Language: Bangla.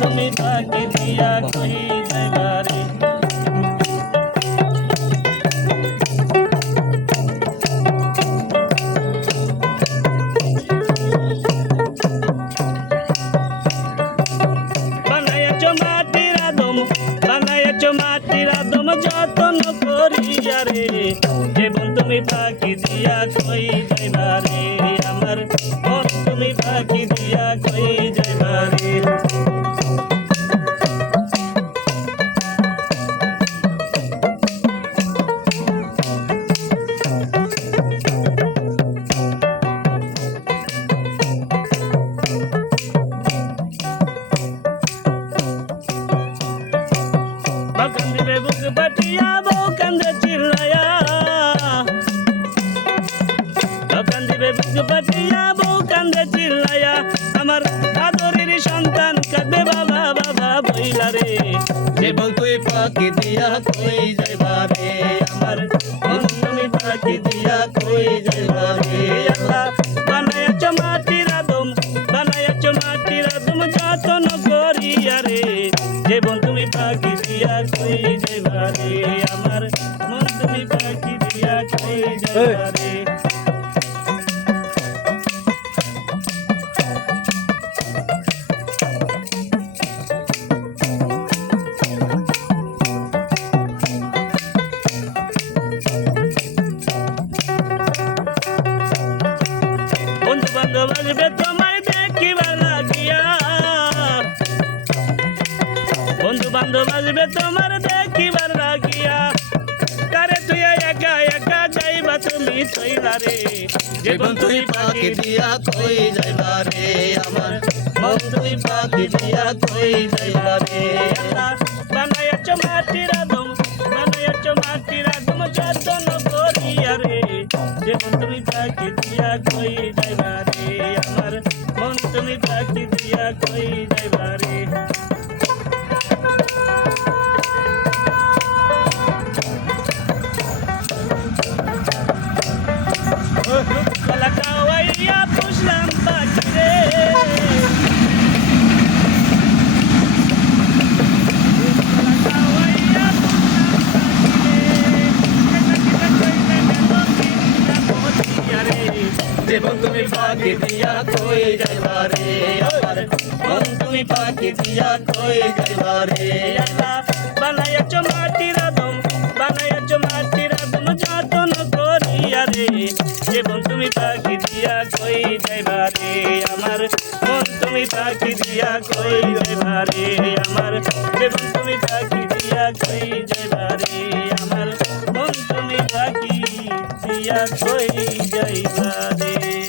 তুমি পাখি দিয়া কই যাইবারে মাটির আদম যতন করিয়া রে জীবন তুমি পাখি দিয়া কই যাইবারে আমার মন তুমি পাখি দিয়া কই যাইবারে बुक बटिया वो कंधे चिल्लाया कंधे बुक बटिया वो कंधे चिल्लाया আমার আদরের সন্তান কাঁদবে বাবা বাবা বইলা রে জীবন তুই পাখি দিয়া কই যাইবা রে আমার মন তুমি পাখি দিয়া কই যাইবা রে আল্লাহ বানায়াছ মাটির আদম যতন করিয়া রে জীবন তুমি পাখি দিয়া কই যাইবা রে আমার মন তুমি পাখি দিয়া কই যাইবা রে বন্ধু বান্ধব আসবে তোমায় দেখিবার লাগিয়া বন্ধু বান্ধব আসবে তোমার দেখিবার লাগিয়া কারে তুই একা একা যাইবা তুমি চইলা রে জীবন তুই পাখি দিয়া কই যাইবা রে আমার মন তুই পাখি দিয়া কই যাইবা রে আল্লাহ বানায়াছ মাটির আদম যতন করিয়া রে জীবন তুমি পাখি দিয়া কই যাইবা রে আমার মন তুমি পাখি দিয়া কই যাইবা রে কলা কাওয়াইয়া পুষলাম পাখি রে জীবন তুমি পাখি দিয়া কই যাইবা রে আমার মন তুমি পাখি দিয়া কই যাইবা রে আল্লাহ বানায়াছ মাটির আদম যতন করিয়া রে জীবন তুমি পাখি দিয়া কই যাইবা রে আমার মন তুমি পাখি দিয়া কই যাইবা রে আমার জীবন তুমি পাখি দিয়া কই যাইবা রে আমার মন তুমি পাখি দিয়া কই যাইবা রে।